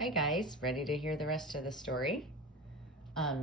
Hi guys, ready to hear the rest of the story?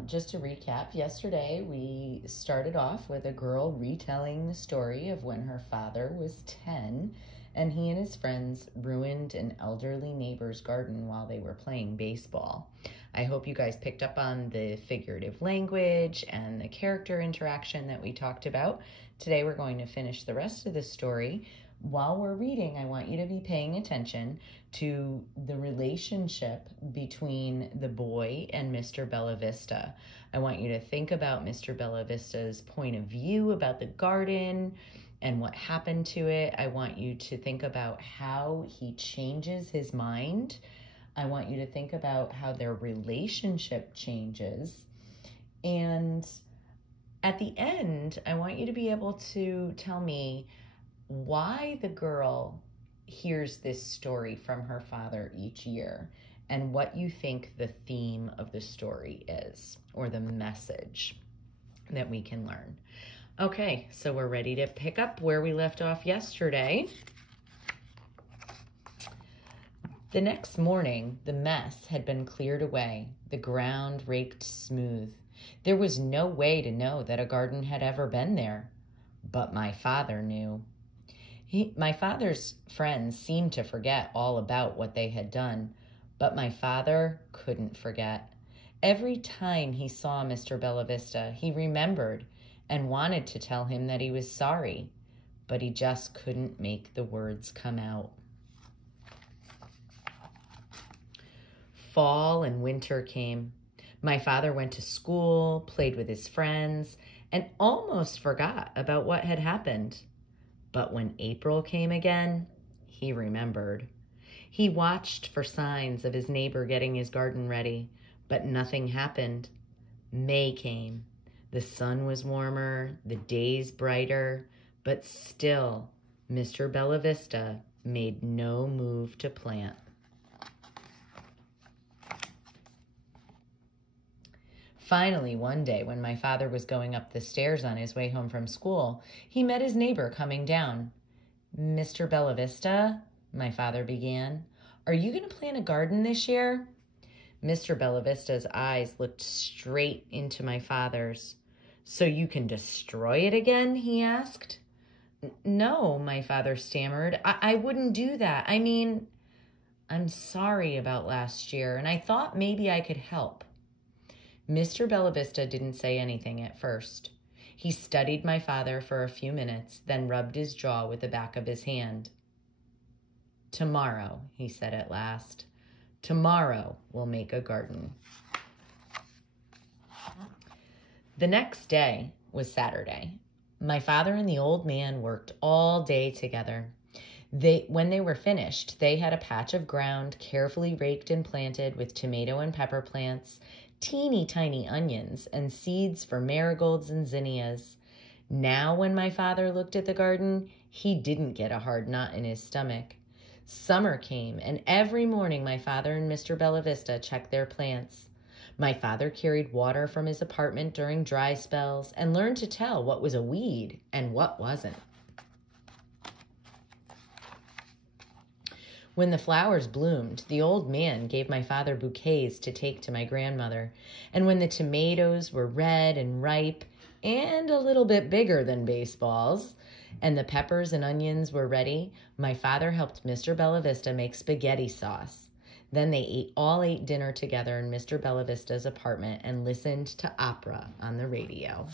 Just to recap, yesterday we started off with a girl retelling the story of when her father was 10 and he and his friends ruined an elderly neighbor's garden while they were playing baseball. I hope you guys picked up on the figurative language and the character interaction that we talked about. Today we're going to finish the rest of the story. While we're reading, I want you to be paying attention to the relationship between the boy and Mr. Bellavista. I want you to think about Mr. Bellavista's point of view about the garden and what happened to it. I want you to think about how he changes his mind. I want you to think about how their relationship changes. And at the end, I want you to be able to tell me why the girl hears this story from her father each year and what you think the theme of the story is, or the message that we can learn. Okay, so we're ready to pick up where we left off yesterday. The next morning, the mess had been cleared away, the ground raked smooth. There was no way to know that a garden had ever been there, but my father knew. My father's friends seemed to forget all about what they had done, but my father couldn't forget. Every time he saw Mr. Bellavista, he remembered and wanted to tell him that he was sorry, but he just couldn't make the words come out. Fall and winter came. My father went to school, played with his friends, and almost forgot about what had happened. But when April came again, he remembered. He watched for signs of his neighbor getting his garden ready, but nothing happened. May came. The sun was warmer, the days brighter, but still, Mr. Bellavista made no move to plant. Finally, one day when my father was going up the stairs on his way home from school, he met his neighbor coming down. "Mr. Bellavista," my father began, "are you going to plant a garden this year?" Mr. Bellavista's eyes looked straight into my father's. "So you can destroy it again?" he asked. "No," my father stammered. I wouldn't do that. I mean, I'm sorry about last year, and I thought maybe I could help." Mr. Bellavista didn't say anything at first. He studied my father for a few minutes, then rubbed his jaw with the back of his hand. "Tomorrow," he said at last. "Tomorrow we'll make a garden." The next day was Saturday. My father and the old man worked all day together. When they were finished, they had a patch of ground carefully raked and planted with tomato and pepper plants, teeny tiny onions, and seeds for marigolds and zinnias. Now, when my father looked at the garden, he didn't get a hard knot in his stomach. Summer came, and every morning my father and Mr. Bellavista checked their plants. My father carried water from his apartment during dry spells and learned to tell what was a weed and what wasn't. When the flowers bloomed, the old man gave my father bouquets to take to my grandmother. And when the tomatoes were red and ripe and a little bit bigger than baseballs, and the peppers and onions were ready, my father helped Mr. Bellavista make spaghetti sauce. Then they all ate dinner together in Mr. Bellavista's apartment and listened to opera on the radio.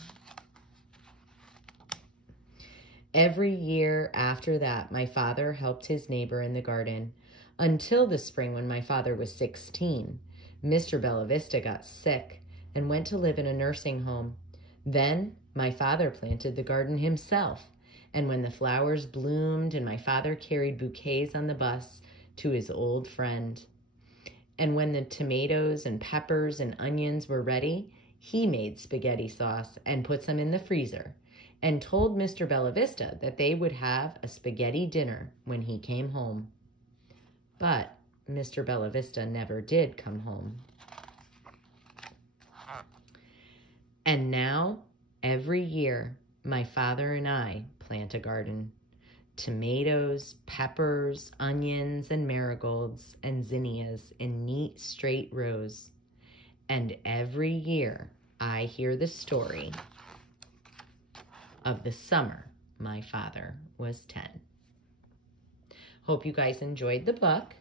Every year after that, my father helped his neighbor in the garden, until the spring when my father was 16. Mr. Bellavista got sick and went to live in a nursing home. Then my father planted the garden himself, and when the flowers bloomed and my father carried bouquets on the bus to his old friend. And when the tomatoes and peppers and onions were ready, he made spaghetti sauce and put some in the freezer, and told Mr. Bellavista that they would have a spaghetti dinner when he came home. But Mr. Bellavista never did come home. And now, every year, my father and I plant a garden. tomatoes, peppers, onions, and marigolds and zinnias in neat straight rows. And every year I hear the story of the summer my father was 10. Hope you guys enjoyed the book.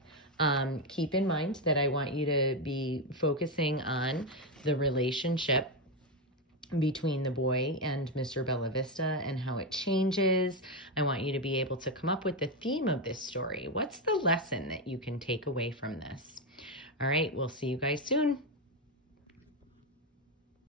Keep in mind that I want you to be focusing on the relationship between the boy and Mr. Bellavista and how it changes. I want you to be able to come up with the theme of this story. What's the lesson that you can take away from this? All right, we'll see you guys soon.